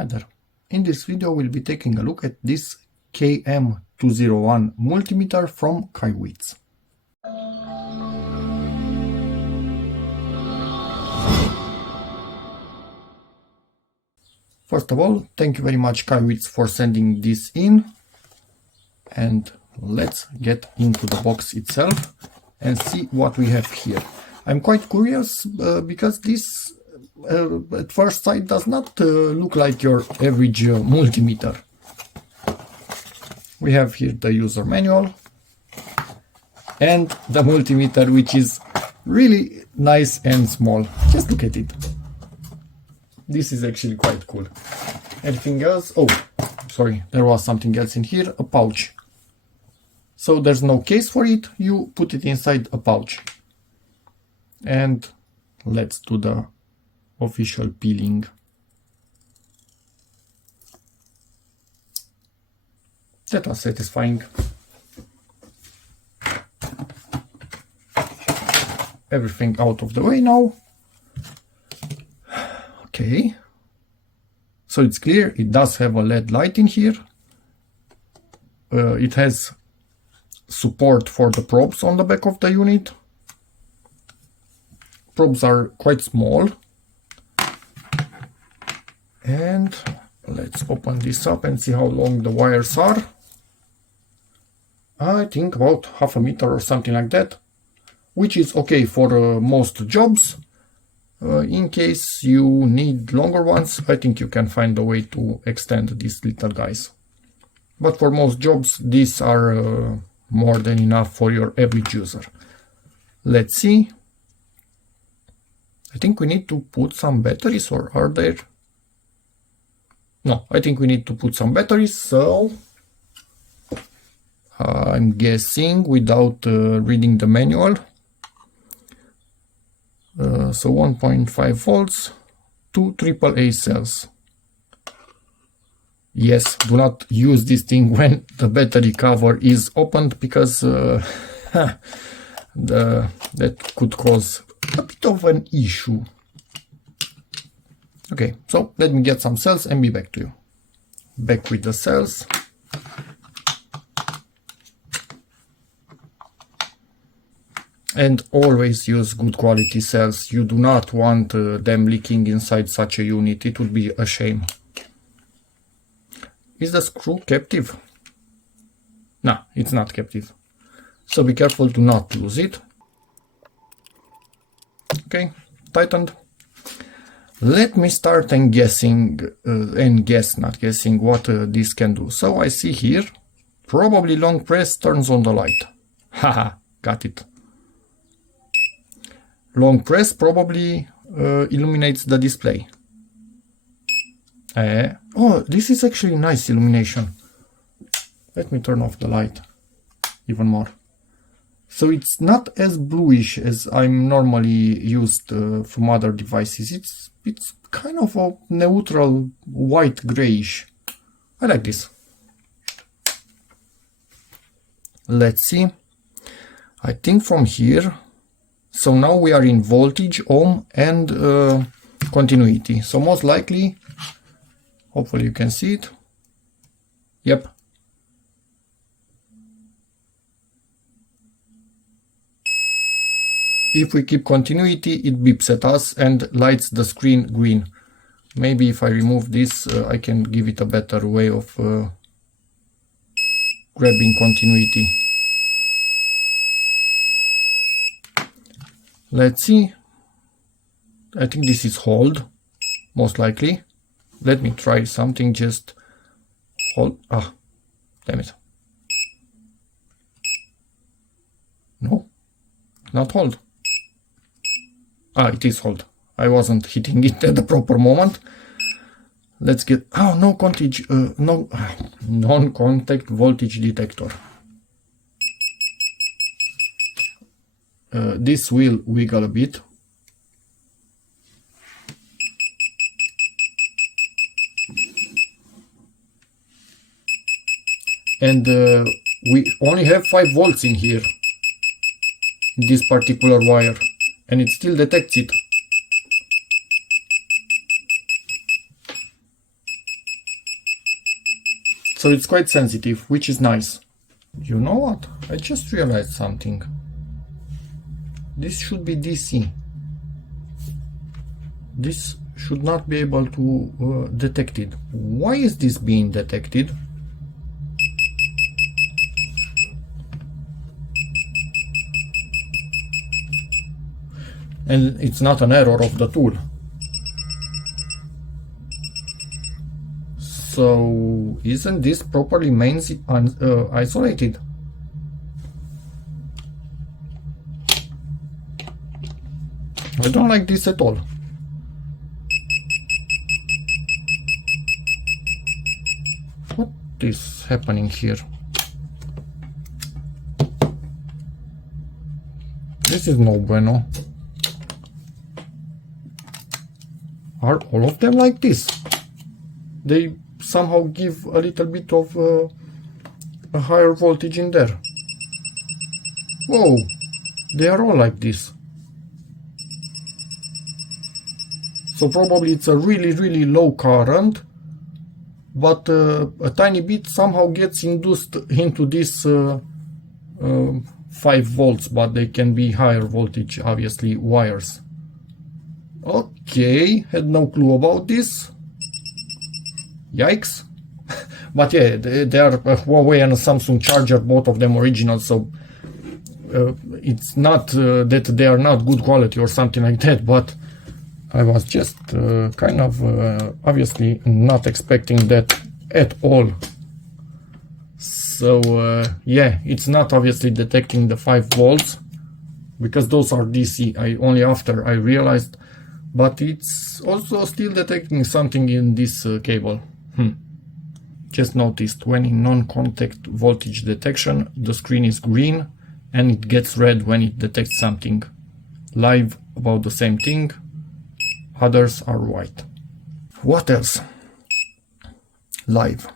Hi there. In this video we'll be taking a look at this KM201 multimeter from KAIWEETS. First of all, thank you very much KAIWEETS for sending this in, and let's get into the box itself and see what we have here. I'm quite curious because this at first sight does not look like your average multimeter. We have here the user manual and the multimeter, which is really nice and small. Just look at it. This is actually quite cool. Anything else? Oh, sorry, there was something else in here, a pouch. So there's no case for it, you put it inside a pouch. And let's do the official peeling. That was satisfying. Everything out of the way now. Okay. So it's clear it does have a LED light in here. It has support for the probes on the back of the unit. Probes are quite small. And let's open this up and see how long the wires are. I think about half a meter or something like that, which is okay for most jobs. In case you need longer ones, I think you can find a way to extend these little guys. But for most jobs, these are more than enough for your average user. Let's see. I think we need to put some batteries, or are there? No, I think we need to put some batteries, so I'm guessing without reading the manual. So 1.5 volts, 2 AAA cells. Yes, do not use this thing when the battery cover is opened, because that could cause a bit of an issue. Okay, so let me get some cells and be back to you. Back with the cells. And always use good quality cells. You do not want them leaking inside such a unit. It would be a shame. Is the screw captive? No, it's not captive. So be careful to not lose it. Okay, tightened. Let me start and not guessing what this can do. So I see here, probably long press turns on the light. Haha, got it. Long press probably illuminates the display. Oh, this is actually nice illumination. Let me turn off the light even more. So it's not as bluish as I'm normally used from other devices. It's kind of a neutral white grayish. I like this. Let's see. I think from here. So now we are in voltage, ohm, and continuity. So most likely, hopefully you can see it. Yep. If we keep continuity, it beeps at us and lights the screen green. Maybe if I remove this, I can give it a better way of grabbing continuity. Let's see. I think this is hold, most likely. Let me try something, just hold. Ah, damn it. No, not hold. Ah, it is hold. I wasn't hitting it at the proper moment. Let's get, oh, no contact, non-contact voltage detector. This will wiggle a bit. And we only have 5 volts in here, in this particular wire, and it still detects it. So it's quite sensitive, which is nice. You know what? I just realized something. This should be DC. This should not be able to detect it. Why is this being detected? And it's not an error of the tool. So isn't this properly mains isolated? I don't like this at all. What is happening here? This is no bueno. Are all of them like this? They somehow give a little bit of a higher voltage in there. Whoa, they are all like this. So probably it's a really low current, but a tiny bit somehow gets induced into this 5 volts, but they can be higher voltage, obviously, wires. Okay, had no clue about this. Yikes. But yeah, they are a Huawei and a Samsung charger, both of them original, so it's not that they are not good quality or something like that, but I was just kind of obviously not expecting that at all. So yeah, it's not obviously detecting the 5 volts because those are DC. I only after I realized, but it's also still detecting something in this cable. Just noticed when in non-contact voltage detection, the screen is green and it gets red when it detects something. Live about the same thing. Others are white. What else? Live.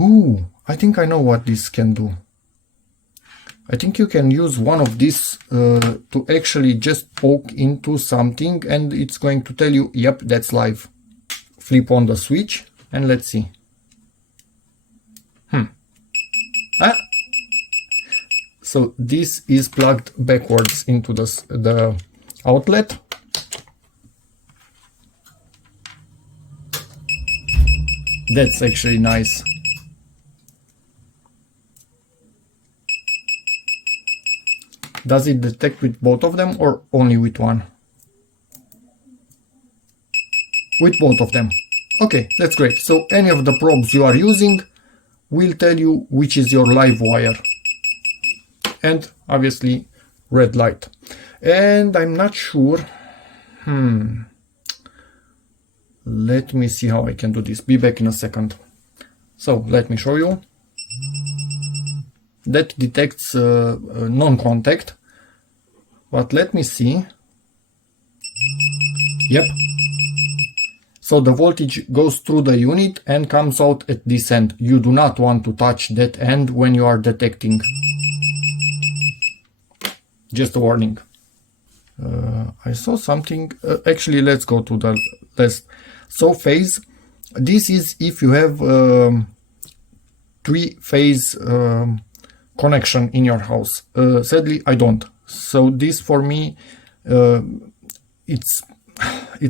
Ooh, I think I know what this can do. I think you can use one of these to actually just poke into something and it's going to tell you, yep, that's live. Flip on the switch and let's see. So this is plugged backwards into the outlet. That's actually nice. Does it detect with both of them or only with one? With both of them. Okay, that's great. So any of the probes you are using will tell you which is your live wire. And obviously red light. And I'm not sure. Let me see how I can do this. Be back in a second. So let me show you. That detects non-contact. But let me see. Yep. So the voltage goes through the unit and comes out at this end. You do not want to touch that end when you are detecting. Just a warning. I saw something. Actually, let's go to the list. So phase. This is if you have 3-phase connection in your house. Sadly, I don't. So this for me, it's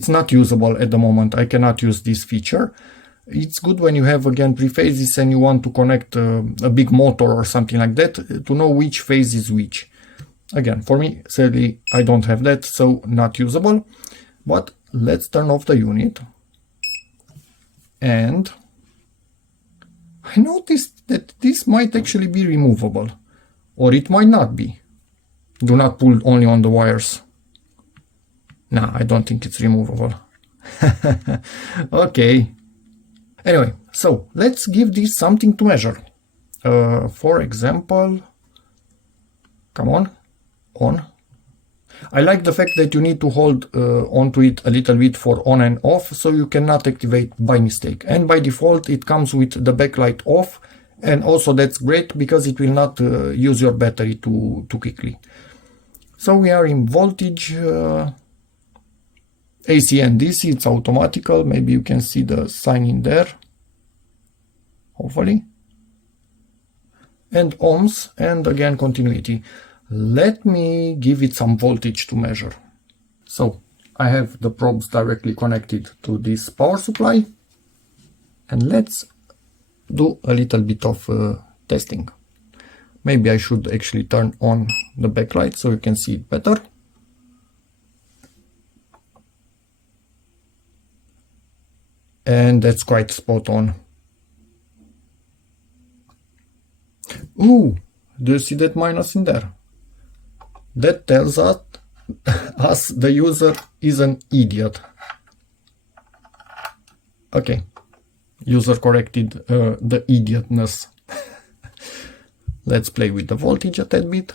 not usable at the moment. I cannot use this feature. It's good when you have again 3 phases and you want to connect a big motor or something like that to know which phase is which. Again, for me, sadly, I don't have that, so not usable. But let's turn off the unit. And I noticed that this might actually be removable, or it might not be. Do not pull only on the wires. Nah, I don't think it's removable. Okay. Anyway, so let's give this something to measure. For example, come on. I like the fact that you need to hold onto it a little bit for on and off, so you cannot activate by mistake. And by default it comes with the backlight off, and also that's great because it will not use your battery too quickly. So we are in voltage, AC and DC, it's automatical. Maybe you can see the sign in there. hopefully, and ohms, and again continuity. Let me give it some voltage to measure. So I have the probes directly connected to this power supply, and let's do a little bit of testing. Maybe I should actually turn on the backlight so you can see it better. And that's quite spot on. Ooh, do you see that minus in there? That tells us the user is an idiot. Okay, user corrected the idiotness. Let's play with the voltage a tad bit.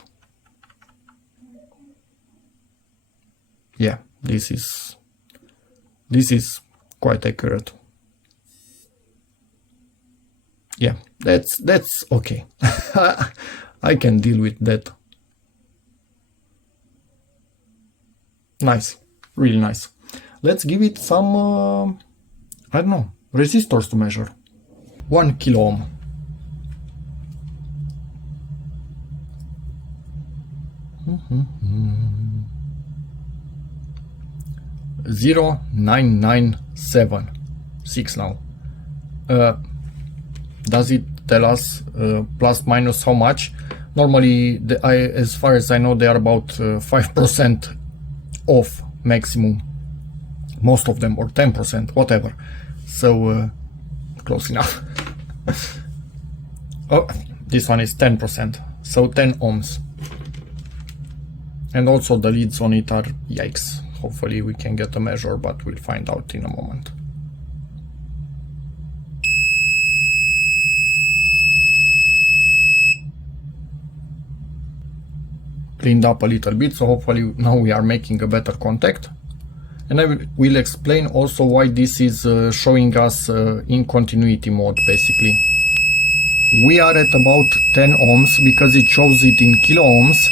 Yeah, this is quite accurate. Yeah, that's okay. I can deal with that. Nice, really nice. Let's give it some, I don't know, resistors to measure. 1 kilo ohm. 0.997.6 now. Does it tell us plus minus how much? Normally, as far as I know, they are about 5% off maximum. Most of them, or 10%, whatever. So close enough. Oh, this one is 10%, so 10 ohms. And also the leads on it are, yikes. Hopefully we can get a measure, but we'll find out in a moment. Cleaned up a little bit, so hopefully now we are making a better contact. And I will explain also why this is showing us in continuity mode, basically. We are at about 10 ohms because it shows it in kilo ohms.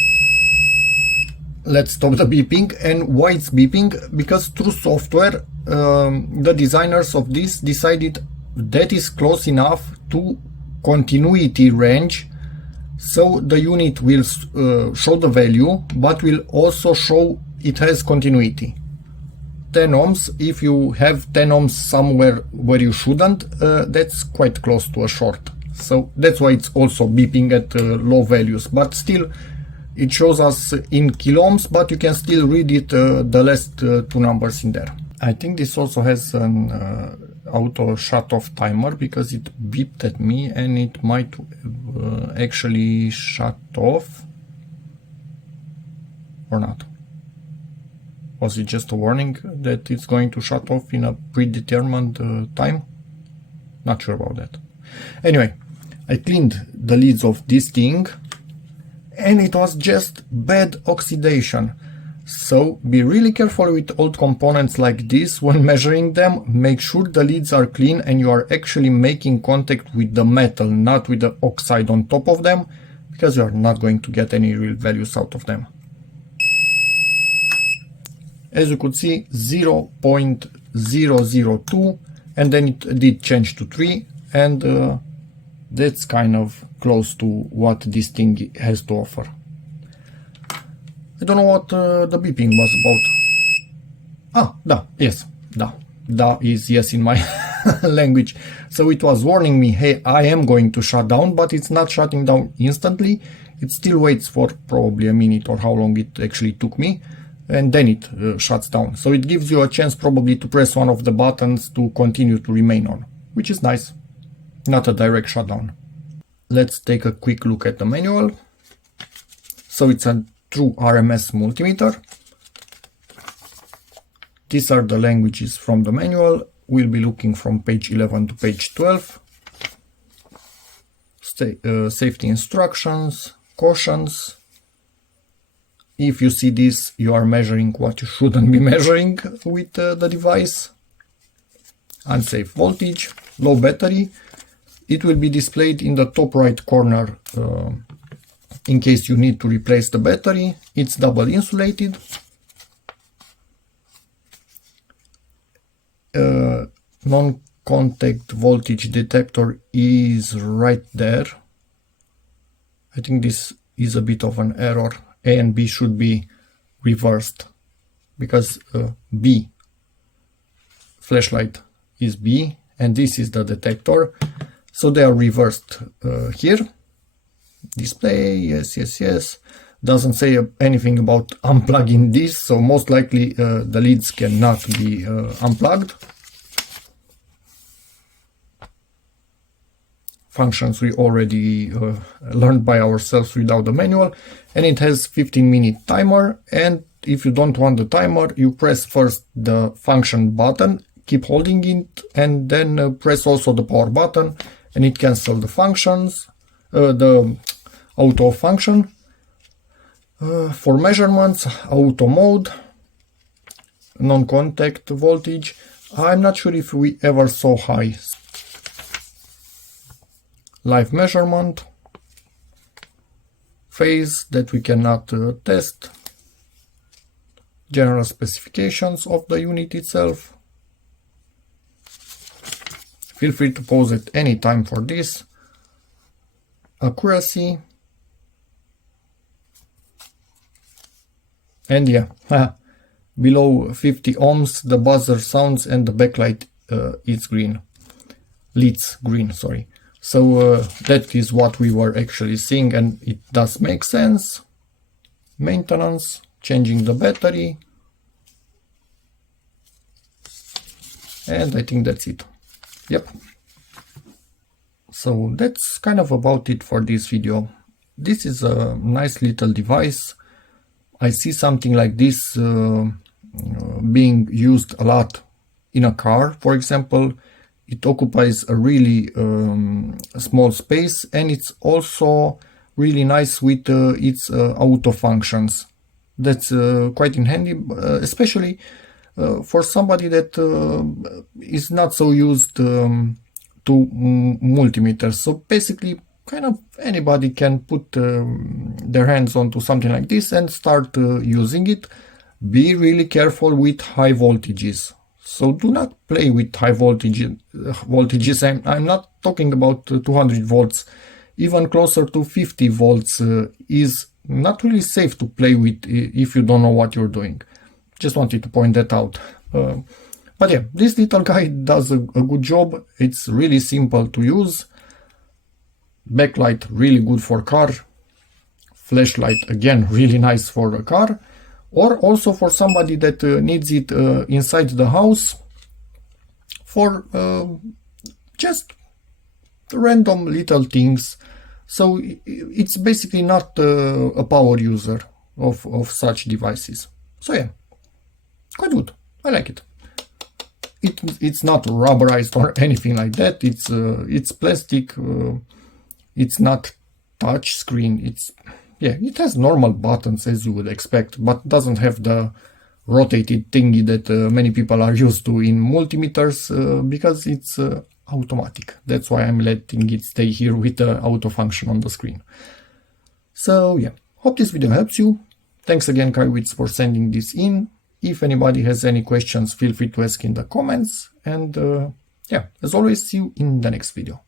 Let's stop the beeping. And why it's beeping? Because through software, the designers of this decided that is close enough to continuity range, so the unit will show the value, but will also show it has continuity. 10 ohms, if you have 10 ohms somewhere where you shouldn't, that's quite close to a short. So that's why it's also beeping at low values, but still it shows us in kilo ohms, but you can still read it, the last two numbers in there. I think this also has an auto shut off timer, because it beeped at me and it might actually shut off or not. Was it just a warning that it's going to shut off in a predetermined time? Not sure about that. Anyway, I cleaned the leads of this thing and it was just bad oxidation. So be really careful with old components like this when measuring them. Make sure the leads are clean and you are actually making contact with the metal, not with the oxide on top of them, because you are not going to get any real values out of them. As you could see, 0.002, and then it did change to 3, and that's kind of close to what this thing has to offer. I don't know what the beeping was about. Da, yes, da. Da is yes in my language. So it was warning me, hey, I am going to shut down, but it's not shutting down instantly. It still waits for probably a minute or how long it actually took me, and then it shuts down. So it gives you a chance probably to press one of the buttons to continue to remain on, which is nice. Not a direct shutdown. Let's take a quick look at the manual. So it's a true RMS multimeter. These are the languages from the manual. We'll be looking from page 11 to page 12. Safety instructions, cautions. If you see this, you are measuring what you shouldn't be measuring with the device. Unsafe voltage, low battery. It will be displayed in the top right corner in case you need to replace the battery. It's double insulated. contact voltage detector is right there. I think this is a bit of an error. A and B should be reversed because B flashlight is B and this is the detector, so they are reversed here. Display, yes, doesn't say anything about unplugging this, so most likely the leads cannot be unplugged. Functions we already learned by ourselves without the manual, and it has 15-minute timer, and if you don't want the timer, you press first the function button, keep holding it, and then press also the power button, and it cancels the functions, the auto function. For measurements, auto mode, non-contact voltage. I'm not sure if we ever saw high. Live measurement, phase that we cannot test, general specifications of the unit itself. Feel free to pause at any time for this. Accuracy. And yeah, below 50 ohms the buzzer sounds and the backlight is green. Leads green, sorry. So that is what we were actually seeing, and it does make sense. Maintenance, changing the battery. And I think that's it. Yep. So that's kind of about it for this video. This is a nice little device. I see something like this being used a lot in a car, for example. It occupies a really small space, and it's also really nice with its auto functions. That's quite in handy, especially for somebody that is not so used to multimeters. So basically, kind of anybody can put their hands onto something like this and start using it. Be really careful with high voltages. So do not play with high voltages. I'm not talking about 200 volts. Even closer to 50 volts is not really safe to play with if you don't know what you're doing. Just wanted to point that out. But yeah, this little guy does a good job. It's really simple to use. Backlight really good for car. Flashlight again really nice for a car. Or also for somebody that needs it inside the house for just random little things. So it's basically not a power user of such devices. So yeah, quite good. I like it. It's not rubberized or anything like that. It's plastic. It's not touch screen. Yeah, it has normal buttons as you would expect, but doesn't have the rotated thingy that many people are used to in multimeters because it's automatic. That's why I'm letting it stay here with the auto function on the screen. So yeah, hope this video helps you. Thanks again, KAIWEETS, for sending this in. If anybody has any questions, feel free to ask in the comments. And yeah, as always, see you in the next video.